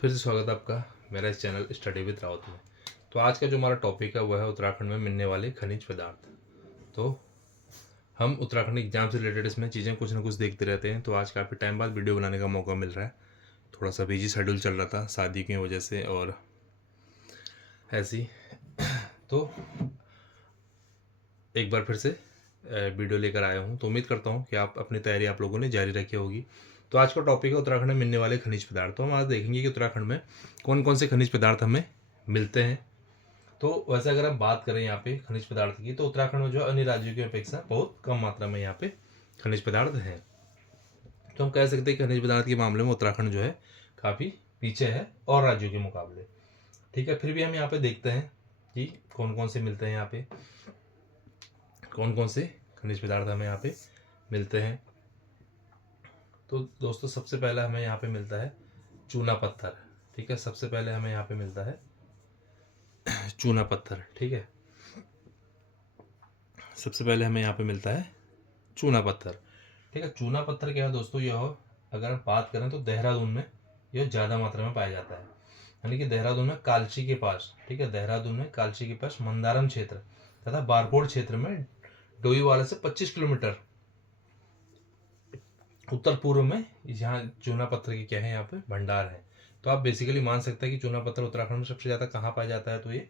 फिर से स्वागत है आपका मेरा इस चैनल स्टडी विद राउत में। तो आज का जो हमारा टॉपिक है वह है उत्तराखंड में मिलने वाले खनिज पदार्थ। तो हम उत्तराखंड एग्जाम से रिलेटेड इसमें चीज़ें कुछ ना कुछ देखते रहते हैं। तो आज काफ़ी टाइम बाद वीडियो बनाने का मौका मिल रहा है। थोड़ा सा बिजी शेड्यूल चल रहा था शादी की वजह से और ऐसी। तो एक बार फिर से वीडियो लेकर आया हूँ। तो उम्मीद करता हूँ कि आप अपनी तैयारी आप लोगों ने जारी रखी होगी। तो आज का टॉपिक है उत्तराखंड में मिलने वाले खनिज पदार्थ। तो हम आज देखेंगे कि उत्तराखंड में कौन कौन से खनिज पदार्थ हमें मिलते हैं। तो वैसे अगर हम बात करें यहाँ पे खनिज पदार्थ की, तो उत्तराखंड में जो अन्य राज्यों की अपेक्षा बहुत कम मात्रा में यहाँ पे खनिज पदार्थ हैं। तो हम कह सकते हैं कि खनिज पदार्थ के मामले में उत्तराखंड जो है काफ़ी पीछे है और राज्यों के मुकाबले। ठीक है, फिर भी हम यहाँ पे देखते हैं कि कौन कौन से मिलते हैं यहाँ पे, कौन कौन से खनिज पदार्थ हमें यहाँ पे मिलते हैं। तो दोस्तों सबसे पहला हमें यहाँ पे मिलता है चूना पत्थर। ठीक है, सबसे पहले हमें यहाँ पे मिलता है चूना पत्थर। ठीक है, सबसे पहले हमें यहाँ पे मिलता है चूना पत्थर। ठीक है, चूना पत्थर क्या है दोस्तों, यह अगर हम बात करें तो देहरादून में यह ज़्यादा मात्रा में पाया जाता है। यानी कि देहरादून में कालची के पास, ठीक है, देहरादून में कालची के पास मंदारम क्षेत्र तथा बारकोट क्षेत्र में डोईवाला से 25 किलोमीटर उत्तर पूर्व में यहाँ चूना पत्थर की क्या है, यहाँ पे भंडार है। तो आप बेसिकली मान सकते हैं कि चूना पत्थर उत्तराखंड में सबसे ज़्यादा कहाँ पाया जाता है, तो ये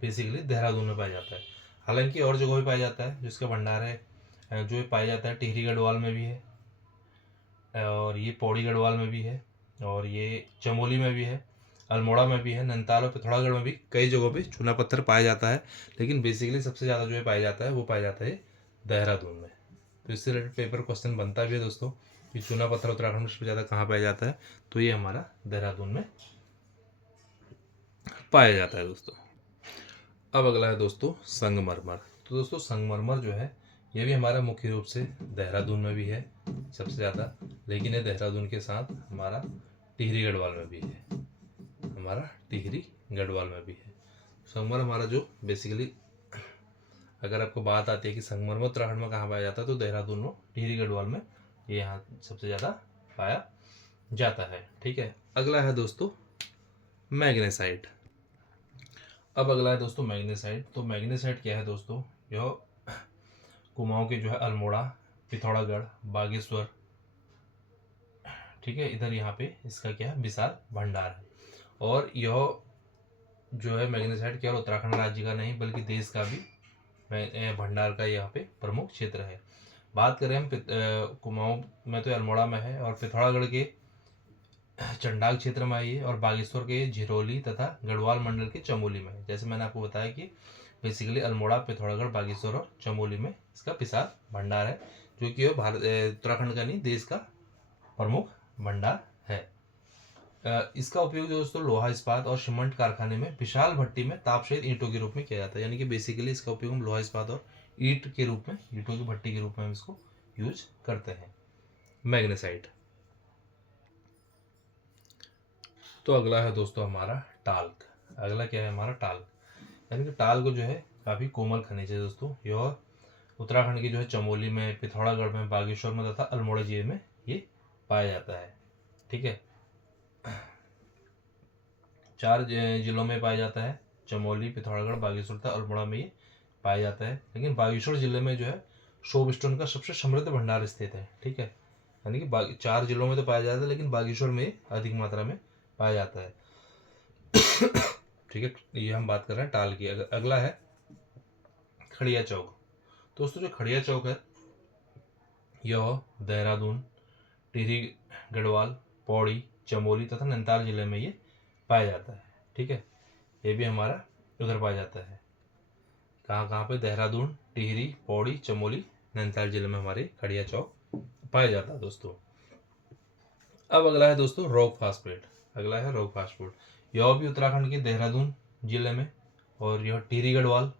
बेसिकली देहरादून में पाया जाता है। हालांकि और जगहों पे पाया जाता है जिसका भंडार है, जो पाया जाता है टिहरी गढ़वाल में भी है, और ये पौड़ी गढ़वाल में भी है, और ये चमोली में भी है, अल्मोड़ा में भी है, नैनीताल और पिथौरागढ़ में भी कई जगहों पे चूना पत्थर पाया जाता है। लेकिन बेसिकली सबसे ज़्यादा जो है पाया जाता है वो पाया जाता है देहरादून में। तो इससे रिलेटेड पेपर क्वेश्चन बनता भी है दोस्तों कि चूना पत्थर उत्तराखंड में सबसे ज़्यादा कहाँ पाया जाता है, तो ये हमारा देहरादून में पाया जाता है दोस्तों। अब अगला है दोस्तों संगमरमर। तो दोस्तों संगमरमर जो है ये भी हमारा मुख्य रूप से देहरादून में भी है सबसे ज़्यादा, लेकिन ये देहरादून के साथ हमारा टिहरी गढ़वाल में भी है, हमारा टिहरी गढ़वाल में भी है। संगमरमर हमारा जो बेसिकली अगर आपको बात आती है कि संगमरमर उत्तराखंड में कहाँ पाया जाता है, तो देहरादून में टिहरी गढ़वाल में ये यहाँ सबसे ज़्यादा पाया जाता है। ठीक है, अगला है दोस्तों मैग्नेसाइट। अब अगला है दोस्तों मैग्नेसाइट। तो मैग्नेसाइट क्या है दोस्तों, यह कुमाऊं के जो है अल्मोड़ा, पिथौरागढ़, बागेश्वर, ठीक है, इधर यहाँ पे इसका क्या है विशाल भंडार है। और यह जो है मैग्नेसाइट केवल उत्तराखंड राज्य का नहीं बल्कि देश का भी भंडार का यहाँ पे प्रमुख क्षेत्र है। बात करें हम कुमाऊं में तो अल्मोड़ा में है, और पिथौरागढ़ के चंडाल क्षेत्र में आई है, और बागेश्वर के झिरोली तथा गढ़वाल मंडल के चमोली में है। जैसे मैंने आपको बताया कि बेसिकली अल्मोड़ा, पिथौरागढ़, बागेश्वर और चमोली में इसका विशाल भंडार है, जो कि भारत उत्तराखंड का नहीं देश का प्रमुख भंडार है। इसका उपयोग दोस्तों लोहा इस्पात और सीमेंट कारखाने में विशाल भट्टी में तापशेल ईंटों के रूप में किया जाता है। यानी कि बेसिकली इसका उपयोग हम लोहा इस्पात और ईंट के रूप में, ईंटों की भट्टी के रूप में हम इसको यूज करते हैं मैग्नेसाइट। तो अगला है दोस्तों हमारा टाल्क। अगला क्या है हमारा टाल्क। यानी कि टाल्क जो है काफ़ी कोमल खनिज है दोस्तों। यह उत्तराखंड की जो है चमोली में, पिथौरागढ़ में, बागेश्वर में तथा अल्मोड़ा जिले में ये पाया जाता है। ठीक है, 4 जिलों में पाया जाता है, चमोली, पिथौरागढ़, बागेश्वर तथा अल्मोड़ा में ये पाया जाता है। लेकिन बागेश्वर जिले में जो है सोपस्टोन का सबसे समृद्ध भंडार स्थित है। ठीक है, यानी कि 4 जिलों में तो पाया जाता है, लेकिन बागेश्वर में अधिक मात्रा में पाया जाता है। ठीक है, ये हम बात कर रहे हैं टाल की। अगला है खड़िया चौक। दोस्तों जो खड़िया चौक है यह देहरादून, टिहरी गढ़वाल, पौड़ी, चमोली तथा नैनीताल जिले में ये पाया जाता है। ठीक है, ये भी हमारा उधर पाया जाता है। कहाँ कहाँ पे, देहरादून, टिहरी, पौड़ी, चमोली, नैनीताल जिले में हमारे खड़िया चौक पाया जाता है दोस्तों। अब अगला है दोस्तों रॉक फास्फेट। अगला है रॉक फास्फेट। यह भी उत्तराखंड के देहरादून जिले में और यह टिहरी गढ़वाल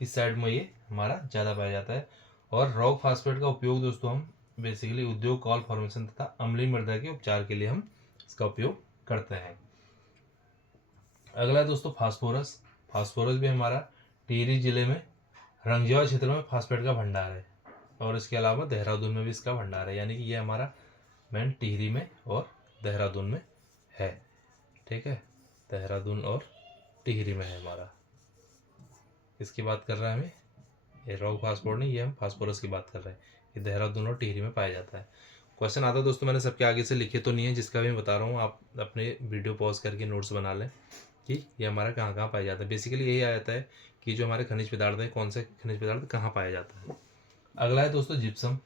इस साइड में ये हमारा ज़्यादा पाया जाता है। और रॉक फास्फेट का उपयोग दोस्तों हम बेसिकली उद्योग, कॉल फॉर्मेशन तथा अम्लीय मृदा के उपचार के लिए हम इसका उपयोग करते हैं। अगला है दोस्तों फास्फोरस। फास्फोरस भी हमारा टिहरी जिले में रंगजेवा क्षेत्र में फास्फेट का भंडार है, और इसके अलावा देहरादून में भी इसका भंडार है। यानी कि ये हमारा मेन टिहरी में और देहरादून में है। ठीक है, देहरादून और टिहरी में है हमारा। किसकी बात कर रहे हैं हमें, ये रॉक फास्फोरस नहीं, ये हम फास्फोरस की बात कर रहे हैं। ये देहरादून और टिहरी में पाया जाता है। क्वेश्चन आता है दोस्तों, मैंने सबके आगे से लिखे तो नहीं है, जिसका भी मैं बता रहा हूँ आप अपने वीडियो पॉज करके नोट्स बना लें कि ये हमारा कहाँ कहाँ पाया जाता है। बेसिकली यही आ जाता है कि जो हमारे खनिज पदार्थ हैं, कौन से खनिज पदार्थ कहाँ पाया जाता है। अगला है दोस्तों जिप्सम।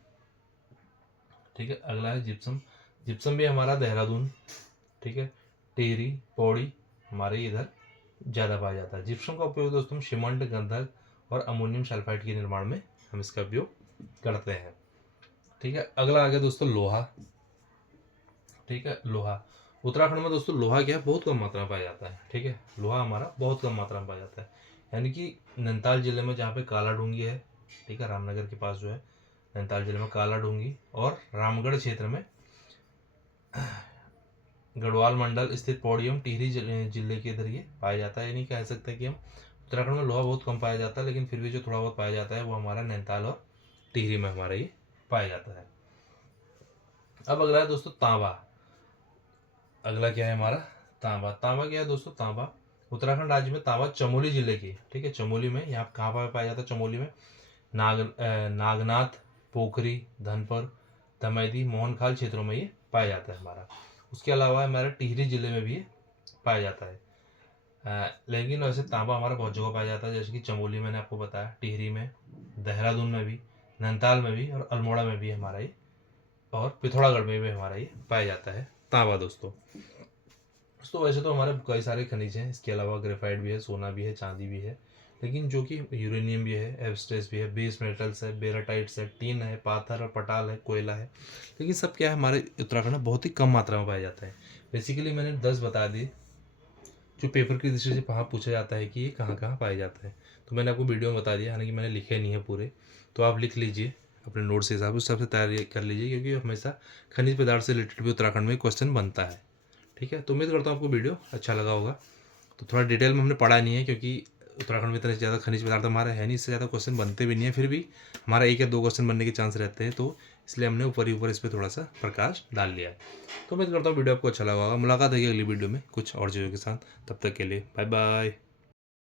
ठीक है, अगला है जिप्सम। जिप्सम भी हमारा देहरादून, ठीक है, टिहरी, पौड़ी हमारे इधर ज़्यादा पाया जाता है। जिप्सम का उपयोग दोस्तों सीमेंट, गंधक और अमोनियम सल्फाइड के निर्माण में हम इसका उपयोग करते हैं। ठीक है, अगला आ गया दोस्तों लोहा। ठीक है, लोहा उत्तराखंड में दोस्तों लोहा क्या है, बहुत कम मात्रा में पाया जाता है। ठीक है, लोहा हमारा बहुत कम मात्रा में पाया जाता है। यानी कि नैनीताल जिले में जहाँ पे काला डूंगी है, ठीक है, रामनगर के पास जो है नैनीताल जिले में काला डूंगी, और रामगढ़ क्षेत्र में गढ़वाल मंडल स्थित पौड़ी एवं टिहरी जिले के इधर ये पाया जाता है। यानी कह सकते हैं कि हम उत्तराखंड में लोहा बहुत कम पाया जाता है, लेकिन फिर भी जो थोड़ा बहुत पाया जाता है वो हमारा नैनीताल और टिहरी में हमारा ये पाया जाता है। अब अगला है दोस्तों तांबा। अगला क्या है हमारा तांबा। तांबा क्या है दोस्तों, तांबा उत्तराखंड राज्य में तांबा चमोली जिले की, ठीक है, चमोली में, यहाँ कहाँ पर पाया जाता है, चमोली में नागनाथ, पोखरी, धनपुर, दमैदी, मोहनखाल क्षेत्रों में ये पाया जाता है हमारा। उसके अलावा हमारे टिहरी जिले में भी ये पाया जाता है। लेकिन वैसे तांबा हमारा बहुत जगह पाया जाता है, जैसे कि चमोली मैंने आपको बताया, टिहरी में, देहरादून में भी, नैनीताल में भी और अल्मोड़ा में भी हमारा ये, और पिथौरागढ़ में भी हमारा ये पाया जाता है तांबा दोस्तों। वैसे तो हमारे कई सारे खनिज हैं, इसके अलावा ग्रेफाइट भी है, सोना भी है, चांदी भी है, लेकिन जो कि यूरेनियम भी है, एस्बेस्टस भी है, बेस मेटल्स है, बेराटाइट्स है, टीन है, पाथर और पटाल है, कोयला है, लेकिन सब क्या है हमारे उत्तराखंड में बहुत ही कम मात्रा में पाया जाता है। बेसिकली मैंने 10 बता दिए जो पेपर की दृष्टि से वहाँ पूछा जाता है कि ये कहाँ कहाँ पाया जाता है। तो मैंने आपको वीडियो में बता दिया, हालांकि मैंने लिखे नहीं है पूरे, तो आप लिख लीजिए अपने नोट्स के हिसाब से, सबसे तैयारी कर लीजिए, क्योंकि हमेशा खनिज पदार्थ से रिलेटेड भी उत्तराखंड में क्वेश्चन बनता है। ठीक है, तो उम्मीद करता हूँ आपको वीडियो अच्छा लगा होगा। तो थोड़ा डिटेल में हमने पढ़ा नहीं है, क्योंकि उत्तराखंड में इतने ज़्यादा खनिज पदार्थ हमारा है नहीं, इससे ज़्यादा क्वेश्चन बनते भी नहीं है, फिर भी हमारा 1 या 2 क्वेश्चन बनने के चांस रहते हैं, तो इसलिए हमने ऊपर ही ऊपर इस पर थोड़ा सा प्रकाश डाल लिया है। तो उम्मीद करता हूँ वीडियो आपको अच्छा लगा होगा। मुलाकात है अगली वीडियो में कुछ और चीज़ों के साथ, तब तक के लिए बाय बाय।